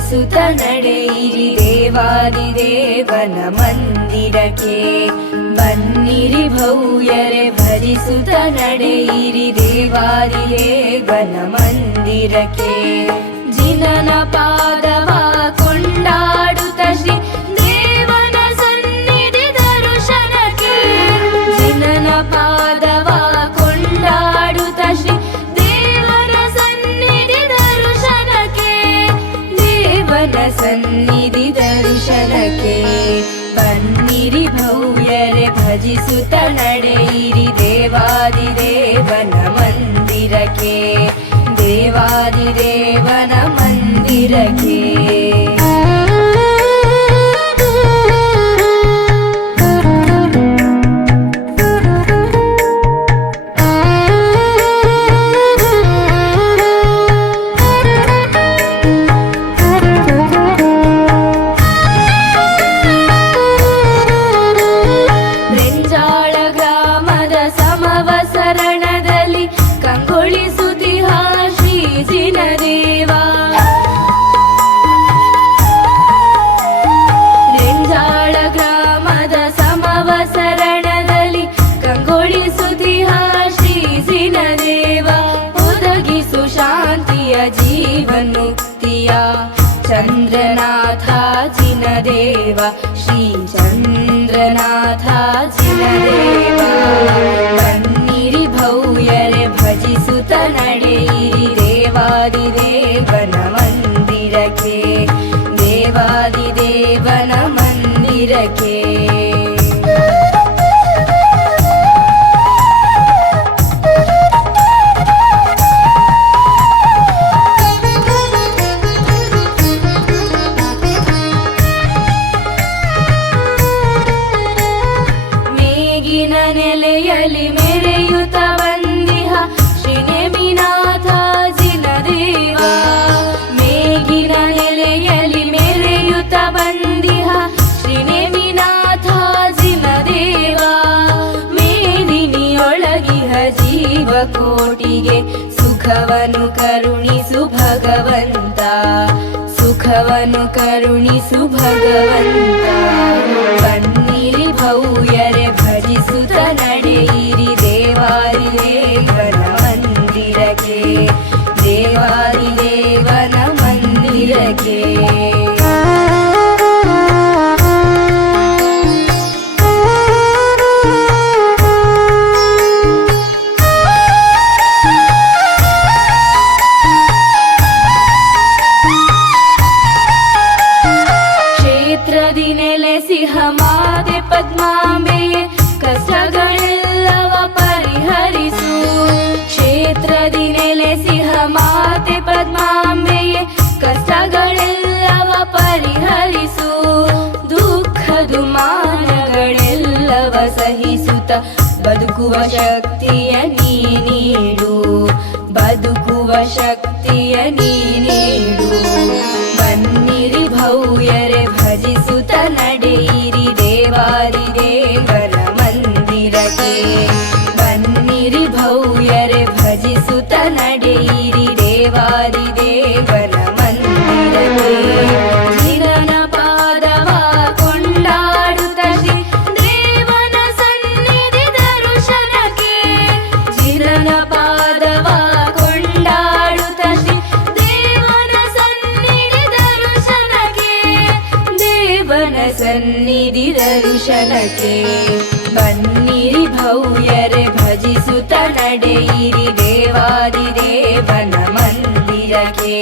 ಭಜಿಸುತ್ತ ನಡೆಯಿರಿ ದೇವಾದಿದೇವನ ಮಂದಿರಕ್ಕೆ. ಬನ್ನಿರಿ ಭವ್ಯರೆ ಭಜಿಸುತ್ತ ನಡೆಯಿರಿ ದೇವಾದಿದೇವನ ಮಂದಿರಕ್ಕೆ. ಜಿನನ ಪಾದವ ಕೊಂಡಾಡುತ್ತ ಶ್ರೀ ದೇವನ ಸನ್ನಿಧಿ ದರ್ಶನಕ್ಕೆ. ಜಿನನ ಪಾದವ ಕೊಂಡಾಡುತ್ತ ಶ್ರೀ ದೇವನ ಸನ್ನಿಧಿ ದರ್ಶನಕ್ಕೆ. ದೇವನ ಸನ್ನಿಧಿ ದರ್ಶನಕ್ಕೆ ಬನ್ನಿರಿ ಭವ್ಯರೆ ಭಜಿಸುತ್ತ ನಡೆಯಿರಿ ದೇವಾದಿದೇವನ ಮಂದಿರಕ್ಕೆ. ದೇವಾದಿದೇವನ ಮಂದಿರಕ್ಕೆ. ರೆಂಜಾಳ ಗ್ರಾಮದ ಸಮವಸರಣದಲ್ಲಿ ಕಂಗೊಳಿಸುತ್ತಿಹ ಶ್ರೀ ಜಿನದೇವ. ರೆಂಜಾಳ ಗ್ರಾಮದ ಸಮವಸರಣದಲ್ಲಿ ಕಂಗೊಳಿಸುತ್ತಿಹ ಶ್ರೀ ಜಿನದೇವ. ಒದಗಿಸು ಶಾಂತಿಯ ಜೀವನ್ಮುಕ್ತಿಯ ಚಂದ್ರನಾಥ ಜಿನದೇವ. ಶ್ರೀ ಚಂದ್ರನಾಥ ಜಿನದೇವ. ಬನ್ನಿರಿ ಭವ್ಯರೆ ಭಜಿಸುತ್ತ ನಡೆಯಿರಿ ದೇವಾದಿದೇವನ ಮಂದಿರಕ್ಕೆ. ದೇವಾದಿದೇವನ ಮಂದಿರಕ್ಕೆ. ಮೇಗಿನ ನೆಲೆಯಲ್ಲಿ ಮೆರೆಯುತ್ತ ಬಂದಿಹ ಶ್ರೀನೇಮಿನಾಥ ಜಿನದೇವ. ಮೇಗಿನ ನೆಲೆಯಲ್ಲಿ ಮೆರೆಯುತ್ತ ಬಂದಿಹ ಶ್ರೀನೇಮಿನಾಥ ಜಿನದೇವ. ಮೇದಿನಿಯೊಳಗಿಹ ಜೀವಕೋಟಿಗೆ ಸುಖವನ್ನು ಕರುಣಿಸು ಭಗವಂತ. ಸುಖವನ್ನು ಕರುಣಿಸು ಭಗವಂತ. ಬನ್ನಿರಿ ಭವ್ಯರೆ ಭಜಿಸುತ್ತ ನಡೆಯಿರಿ ದೇವಾದಿದೇವನ ಮಂದಿರಕ್ಕೆ. ದೇವಾದಿದೇವನ ಮಂದಿರಕ್ಕೆ. ಕ್ಷೇತ್ರದಿ ನೆಲೆಸಿಹ ಮಾತೆ ಪದ್ಮಾಂಬೆಯೇ ಕಷ್ಟಗಳೆಲ್ಲವ ಪರಿಹರಿಸು. ಕ್ಷೇತ್ರದಿ ನೆಲೆಸಿಹ ಮಾತೆ ಪದ್ಮಾಂಬೆಯೇ ಕಷ್ಟಗಳೆಲ್ಲವ ಪರಿಹರಿಸು. ದುಃಖ ದುಮಾನಗಳೆಲ್ಲವ ಸಹಿಸುತ್ತ ಬದುಕುವ ಶಕ್ತಿಯ ನೀ ನೀಡು. ಬದುಕುವ ಶಕ್ತಿಯ ನೀ ನೀಡು. ಬನ್ನಿರಿ ಭವ್ಯರೆ ಭಜಿಸುತ್ತ ನಡೆಯಿರಿ ದೇವಾದಿದೇವನ ಮಂದಿರಕ್ಕೆ. ಬನ್ನಿರಿ ಭವ್ಯರೆ ಭಜಿಸುತ್ತ ನಡೆಯಿರಿ ದೇವಾದಿದೇವನ ಮಂದಿರಕ್ಕೆ. ಜಿನನ ಪಾದವ ಕೊಂಡಾಡುತ್ತ ಶ್ರೀ ದೇವನ ಸನ್ನಿಧಿ ದರ್ಶನಕ್ಕೆ. ಜಿನನ ಪಾದವ ಕೊಂಡಾಡುತ್ತ ಶ್ರೀ ದೇವನ ಸನ್ನಿಧಿ ದರ್ಶನಕ್ಕೆ. ದೇವನ ಸನ್ನಿಧಿ ದರ್ಶನಕ್ಕೆ ಬನ್ನಿರಿ ಭವ್ಯರೆ ಭಜಿಸುತ್ತ ನಡೆಯಿರಿ ದೇವಾದಿದೇವನ ಮಂದಿರಕ್ಕೆ.